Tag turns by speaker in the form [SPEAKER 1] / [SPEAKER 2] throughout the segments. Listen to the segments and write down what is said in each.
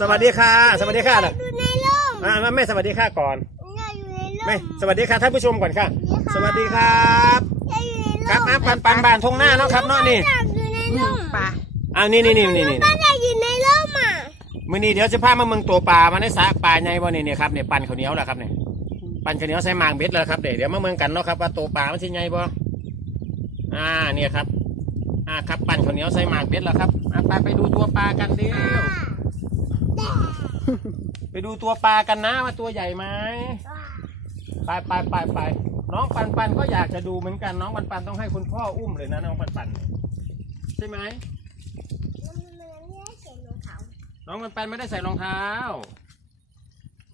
[SPEAKER 1] สวัสดีค่ะสวัสดีค่ะนะ
[SPEAKER 2] อยู่ในร่ม
[SPEAKER 1] อ่าแม่สวัสดีค่ะก่อน
[SPEAKER 2] อย่าอยู่ในร่ม
[SPEAKER 1] แม่สวัสดีค่ะท่านผู้ชมก่อนค่ะ สวัสดีครับ
[SPEAKER 2] อย่าอยู่ในร่ม
[SPEAKER 1] ครับมาปันปันบานทงหน้าเนาะครับเนาะนี่
[SPEAKER 2] อยากอยู่ในร่ม
[SPEAKER 3] ปลา
[SPEAKER 1] อ่านี่นี่นี่นี่นี่
[SPEAKER 2] ป้าอยากอยู่ในร่มอะ
[SPEAKER 1] มื้อนี้เดี๋ยวจะพามาเมืองตัวปลามาในสระปลาใหญ่บ่นี่เนี่ยครับเนี่ยปั่นข้าวเหนียวแหละครับเนี่ยปั่นข้าวเหนียวใส่หมากเบ็ดแล้วครับเดี๋ยวเดี๋ยวมาเมืองกันเนาะครับว่าตัวปลามันสิใหญ่บ่อ่าเนี่ยครับอ่าครับปั่นข้าวเหนียวใส่หมากเบ็ดแล้วครับอะไปไปดูตัวปลากันเดียว ไปดูตัวปลากันนะว่าตัวใหญ่ไหมไปไปไปไปน้องปันปันก็อยากจะดูเหมือนกัน น้องปันปันต้องให้คุณพ่ออุ้มเลยนะน้องปันปันใช่ไหมน้องปันปันไม่ได้ใส่รองเท้า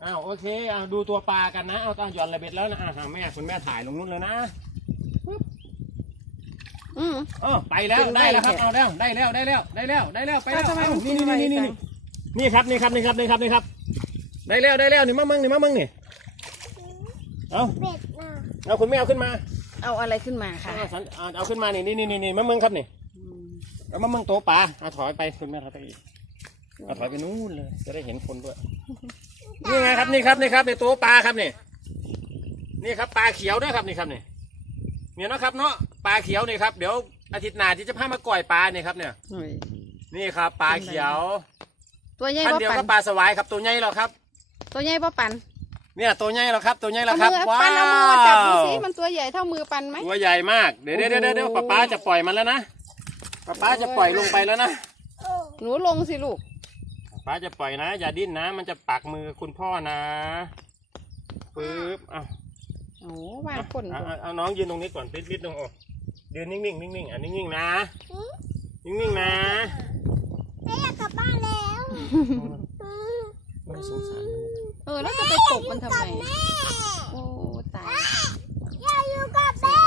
[SPEAKER 1] อ้าวโอเคเอาดูตัวปลากันนะเอาตาหย่อนระเบ็ดแล้วนะอ่าแม่คุณแม่ถ่ายลงนู้นเลยนะ
[SPEAKER 3] อืม
[SPEAKER 1] เออไปแล้ว
[SPEAKER 3] เป็นไง
[SPEAKER 1] ได้แล้วครับ
[SPEAKER 3] เนี่ย
[SPEAKER 1] เอาแล้วได้แล้วได้แล้วได้แล้วได้แล้วไปแล้ว
[SPEAKER 3] เอาทำไม
[SPEAKER 1] เอา
[SPEAKER 3] มัน
[SPEAKER 1] นี่
[SPEAKER 3] กิน
[SPEAKER 1] นี่
[SPEAKER 3] ไว
[SPEAKER 1] นี่นี่
[SPEAKER 3] จัง
[SPEAKER 1] นี่นี่ครับนี่ครับนี่ครับนี่ครับนี่ครับ ได้แล้วได้แล้วนี่มามึงนี่มามึงนี่เอา
[SPEAKER 2] เป็ดน่ะ
[SPEAKER 1] เอาคุณแม่เอาขึ้นมา
[SPEAKER 3] เอาอะไรขึ้นมาค่ะ
[SPEAKER 1] เอาสันเอาเอาขึ้นมานี่นี่นี่นี่นี่มะเมืองครับนี่
[SPEAKER 3] อืม
[SPEAKER 1] เอามะเมืองโตปลาเอาถอยไปคุณแม่ถอยไปอีกเอาถอยไปนู่นเลยจะได้เห็นคนด้วยนี่ไงครับนี่ครับนี่ครับในตัวปลาครับนี่นี่ครับปลาเขียวด้วยครับนี่ครับนี่เนี่ยเนาะครับเนาะปลาเขียวนี่ครับเดี๋ยวอาทิตย์หน้าที่จะพามาก่อยปลาเนี่ยครับเนี่ย
[SPEAKER 3] โอ้ย
[SPEAKER 1] นี่ครับ ปลาเขียว
[SPEAKER 3] ตัวใหญ่
[SPEAKER 1] ท่าน
[SPEAKER 3] บ่
[SPEAKER 1] เดียว
[SPEAKER 3] ปัน
[SPEAKER 1] ก็ปลาสวายครับตัวใหญ่หรอครับ
[SPEAKER 3] ตัวใหญ่บ่ปัน
[SPEAKER 1] เนี่ยตัวใหญ่หรอครับ ตัวใหญ่หร
[SPEAKER 3] เอา
[SPEAKER 1] อครับ
[SPEAKER 3] มือ
[SPEAKER 1] ว้า
[SPEAKER 3] ปันเอามือมาจับดูสิ
[SPEAKER 1] ว
[SPEAKER 3] มันตัวใหญ่เท่ามือปันไหม
[SPEAKER 1] ตัวใหญ่มากเดี๋ยวเดี๋ยวเดี๋ยวเดี๋ยว
[SPEAKER 3] โอ้โห
[SPEAKER 1] ป้าป้าจะปล่อยมันแล้วนะป้าป้าจะปล่อยลงไปแล้วนะ
[SPEAKER 2] โอ้
[SPEAKER 3] หนูลงสิลูก
[SPEAKER 1] ป้าจะปล่อยนะ อย่าดิ้นนะ มันจะปักมือคุณพ่อนะปึ๊บเอา
[SPEAKER 3] โอ้วางคน
[SPEAKER 1] เอาเอาเอาน้องยืนตรงนี้ก่อนปิดปิดตรงอกยืนนิ่งๆนิ่งๆอะนิ่งๆนะนิ่งๆนะ
[SPEAKER 2] แม่อยากกลับบ้านแล้ว อืม
[SPEAKER 1] โอ้ยสงสารมัน
[SPEAKER 3] เออแล้วจะไปตกมันทำไม
[SPEAKER 2] แม่
[SPEAKER 3] โอ้ตาย
[SPEAKER 2] อยากอยู่กับแม่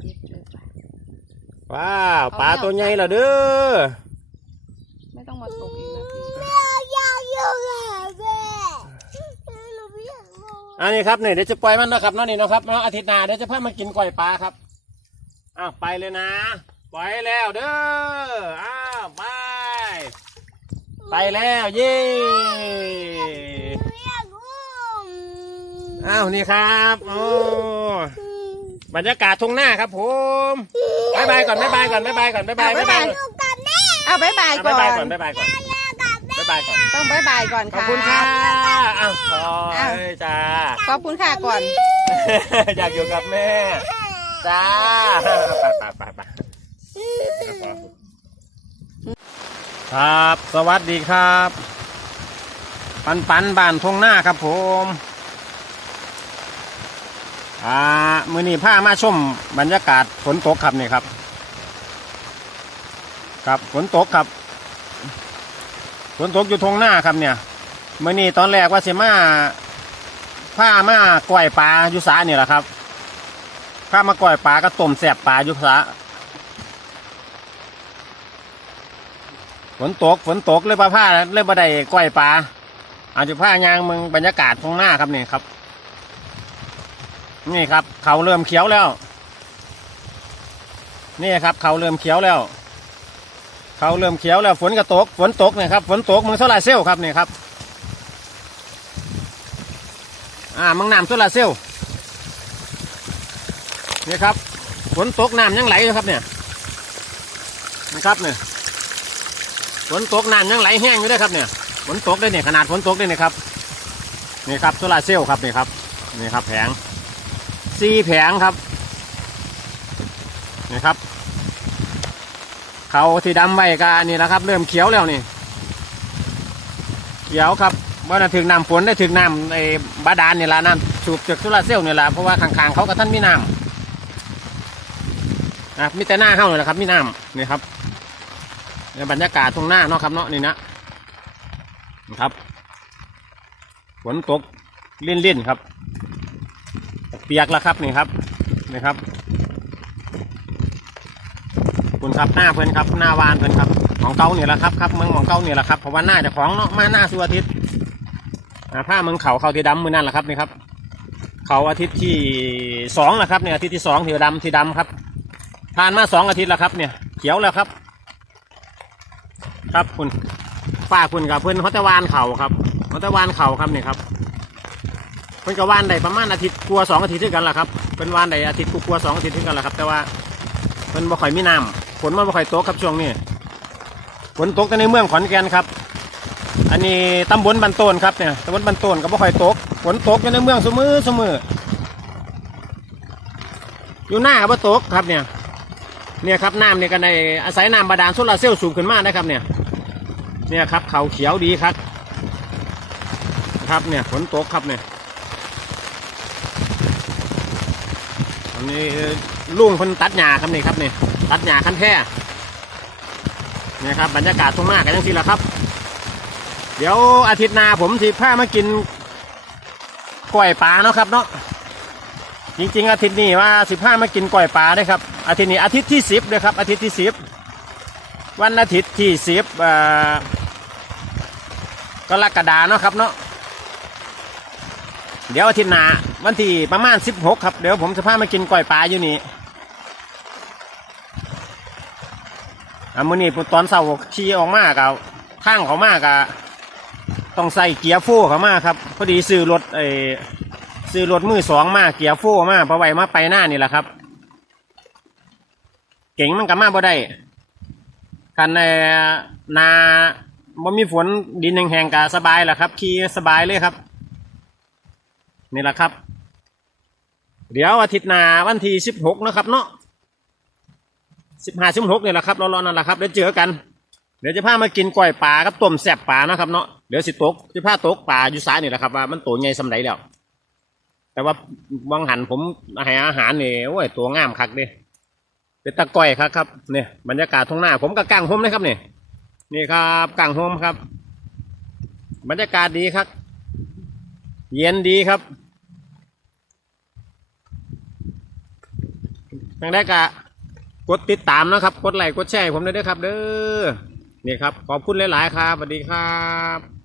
[SPEAKER 3] เจ็บเลยปะ
[SPEAKER 1] ว้าวปลาตัวใหญ่เหรอเด้อ
[SPEAKER 3] ไม่ต้องมาตกอีกนะพี่
[SPEAKER 2] แม่อยากอยู่กับแม่หนูไม่อยากมอง
[SPEAKER 1] อันนี้ครับเนี่ยเดี๋ยวจะปล่อยมันนะครับเนาะนี่นะครับเนาะอาทิตย์หน้าเดี๋ยวจะพามากินกล้อยปลาครับอ้าวไปเลยนะ ปล่อยแล้วเด้ออ้าวไป ไปแล้วเย้
[SPEAKER 2] หนูอยากอุ้ม
[SPEAKER 1] อ้าวนี่ครับโอ้บรรยากาศทุ่งหน้าครับผมบายบายก่อนบายบายก่อนบายบายก่อนบายบายบายบาย
[SPEAKER 2] อยู่กับแม่
[SPEAKER 3] เอาบายบายก่
[SPEAKER 1] บาย
[SPEAKER 3] อบา
[SPEAKER 1] ยก่อนนบายบายก่อน
[SPEAKER 2] อยากกับแม่
[SPEAKER 1] บายบายก่อน
[SPEAKER 3] ต้องบายบายก่อน
[SPEAKER 1] ขอบ
[SPEAKER 3] ค่ะ
[SPEAKER 1] คุณค่ะอ้าวขอยจ้า
[SPEAKER 3] ขอบคุณค่ะก่อน
[SPEAKER 1] อยากอยู่กับแม่ จ้าไปไปไปไป ครับ สวัสดีครับ ปันปันบ้านทงหน้าครับผมอ่ามือนี้ผ้ามาชมบรรยากาศฝนตกครับนี่ครับ ครับฝนตกครับฝนตกอยู่ทงหน้าครับเนี่ยมือนี้ตอนแรกว่าเสมาผ้ามาก่อยปลาอยู่สานี่ยแหละครับข้ามาก่อยปลาก็ต้มแสบปลาอยู่ซะ ฝนตกฝนตกเลยปลาผ้าเลยบ่ได้ก่อยปลาอาจจะผ้ายางมืองบรรยากาศตรงหน้าครับนี่ครับ นี่ครับ เขาเริ่มเขียวแล้ว นี่ครับ เขาเริ่มเขียวแล้ว เขาเริ่มเขียวแล้ว ฝนก็ตก ฝนตกเนี่ยครับ ฝนตกมืองโซลาร์เซลล์ครับนี่ครับ อ่ามืองน้ำโซลาร์เซลล์นี่ครับ ฝนตกน้ำยังไหลอยู่ครับเนี่ยนะครับเนี่ย ฝนตกน้ำยังไหลแห้งอยู่ด้วยครับเนี่ยฝนตกได้เนี่ยขนาดฝนตกได้เนี่ยครับนี่ครับโซลาเซลล์ครับนี่ครับนี่ครับแผงสี่แผงครับนี่ครับเขาที่ดำไว้ก็อันนี่แหละครับ เริ่มเขียวแล้วนี่ เขียวครับว่าถึงน้ำฝนได้ถึงน้ำในบาดาลนี่ละน้ำสูบจากโซลาเซลล์นี่ละเพราะว่าข้างๆเขากับท่านมีน้ำนะครับมีแต่หน้าเข้าเลยนะครับมีน้ำนี่ครับ ในบรรยากาศตรงหน้าเนาะครับเนาะนี่นะนะครับฝนตกเล่นๆครับ เปียกแล้วครับนี่ครับนี่ครับคุณครับหน้าเพื่อนครับหน้าวานเพื่อนครับของเก่าเนี่ยแหละครับครับเมืองของเก่าเนี่ยแหละครับเพราะว่าหน้าจะของเนาะมาหน้าสุอาทิตย์ผ้าเมืองเขาเขาที่ดำมือนั่นแหละครับนี่ครับ เขาอาทิตย์ที่สองแหละครับเนี่ยอาทิตย์ที่สองที่ดำที่ดำครับผ่านมาสองอาทิตย์แล้วครับเนี่ยเขียวแล้วครับ ครับคุณฝ้าคุณกับเพื่อนเขาตะวานเขาครับเขาตะวานเขาครับนี่ครับเพิ่อนกับวานได้ประมาณอาทิตย์กลัวสองอาทิตย์ด้วยกันแหละครับเป็นวานได้อาทิตย์กลัวสองอาทิตย์ด้วยกันแหละครับ แต่ว่าเพิ่อนบ่ค่อยมีน้ำฝนมันบ่ค่อยตกครับช่วงนี้ฝนตกแต่ในเมืองขอนแก่นครับ อันนี้ตำบลบันโตนครับเนี่ยตำบลบันโตนก็บ่ค่อยตกฝนตกอยู่ในเมืองเสมอเสมออยู่หน้าบ่ตกครับเนี่ยเนี่ยครับน้ำเนี่ยกันในอาศัยน้ำบาดาลโซลาร์เซลล์สูบขึ้นมานะครับเนี่ย เนี่ยครับเขาเขียวดีครับ ครับเนี่ยฝนตกครับเนี่ยอันนี้ลุงคนตัดหญ้าครับนี่ครับนี่ตัดหญ้าคันแท้เนี่ยครับบรรยากาศตรงหน้ากันยังทีละครับ เดี๋ยวอาทิตย์หน้าผมสิพามากินกล้วยปลาเนาะครับเนาะจริงๆ อาทิตย์นี้ว่าสิบห้ามากินกล้อยปลาได้ครับอาทิตย์นี้อาทิตย์ที่สิบเลยครับอาทิตย์ที่สิบ วันอาทิตย์ที่สิบก็รกฎาเนาะครับเนาะเดี๋ยวอาทิตย์หน้าวันที่ประมาณสิบหกครับ เดี๋ยวผมจะพามากินกล้อยปลาอยู่นี่อะมื้อนี้ตอนเสาร์ขี่ออกมากับข้างเขามากะต้องใส่เกียร์โฟเขามากครับ พอดีซื้อรถไอซื้อรถมือสองมาเกียร์โฟมาเพราะไว้มาไปหน้านี่แหละครับ เก่งมันกับมาบ่ได้ คันในนาบ่มีฝนดินแห้งๆกะสบายแหละครับขี่สบายเลยครับ นี่แหละครับ เดี๋ยวอาทิตย์หน้าวันที่สิบหกนะครับเนาะสิบห้าสิบหกนี่แหละครับรอๆนั่นแหละครับเดี๋ยวเจอกัน เดี๋ยวจะพามากินกล้อยปลากับต้มแซ่บปลานะครับเนาะเดี๋ยวสิตกจะพาตกปลาอยู่ซ้ายนี่แหละครับว่ามันโตใหญ่สำไรแล้วแต่ว่าวังหันผมให้อาหารนี่โอ้ยตัวงามคักเด้ เป็นตะก้อยครับครับเนี่ยบรรยากาศทงหน้าผมก็กางโฮมนะครับเนี่ยนี่ครับกางโฮมครับ บรรยากาศดีครับ เย็นดีครับทางได้กะกดติดตามนะครับ กดไลค์กดแชร์ให้ผมด้วยครับ เด้อนี่ครับ ขอบคุณหลาย ๆ ครับสวัสดีครับ